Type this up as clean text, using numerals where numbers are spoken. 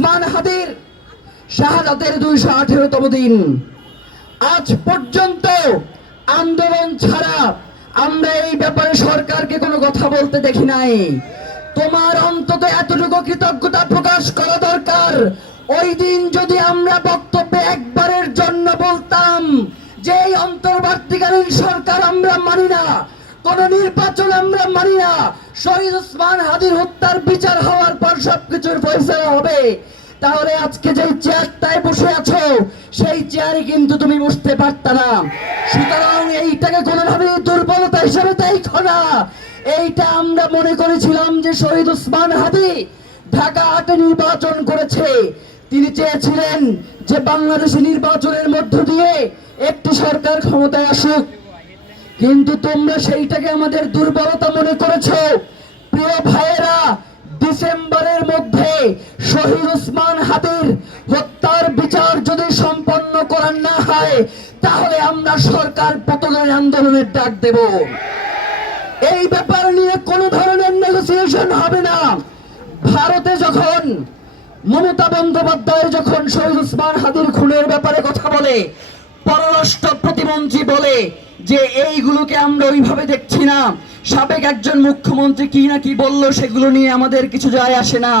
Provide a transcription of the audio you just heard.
ওসমান হাদির শাহাদাতের 218তম দিন। আজ পর্যন্ত আন্দোলন ছাড়া আমরা এই ব্যাপারে সরকারকে কোনো কথা বলতে দেখি নাই। তোমার অন্তত এতটুকু কৃতজ্ঞতা প্রকাশ করা দরকার। ওই দিন যদি আমরা বক্তব্যে একবারের জন্য বলতাম যে এই অন্তর্বর্তীকালীন সরকার আমরা মানি না, কোন নির্বাচন আমরা মানি না, শহীদ ওসমান হাদির হত্যার বিচার হওয়ার পর সবকিছুর ফয়সালা হবে, তাহলে আজকে যে চেয়ারটায় বসে আছো সেই চেয়ারে কিন্তু তুমি বসতে পারতা না। সুতরাং এইটাকে কোনোভাবেই দুর্বলতা হিসেবে দেখো না। এইটা আমরা মনে করেছিলাম যে শহীদ ওসমান হাদি ঢাকা 8-এ নির্বাচন করেছে, তিনি চেয়েছিলেন যে বাংলাদেশে নির্বাচনের মধ্য দিয়ে একটি সরকার ক্ষমতায় আসুক, কিন্তু তোমরা সেইটাকে আমাদের দুর্বলতা মনে করেছো। প্রিয় ভাইয়েরা, ডিসেম্বরের মধ্যে শহীদ ওসমান হাদির হত্যার বিচার যদি সম্পন্ন করা না হয় তাহলে আমরা সরকার পতনের আন্দোলনের ডাক দেব। এই ব্যাপার নিয়ে কোনো ধরনের নেগোসিয়েশন হবে না। ভারতে যখন মমতা বন্দ্যোপাধ্যায় যখন শহীদ ওসমান হাদির খুনের ব্যাপারে কথা বলে, পররাষ্ট্র প্রতিমন্ত্রী বলে যে এইগুলোকে আমরা ওইভাবে দেখছি না, সাবেক একজন মুখ্যমন্ত্রী কি না কি বললো সেগুলো নিয়ে আমাদের কিছু যায় আসে না।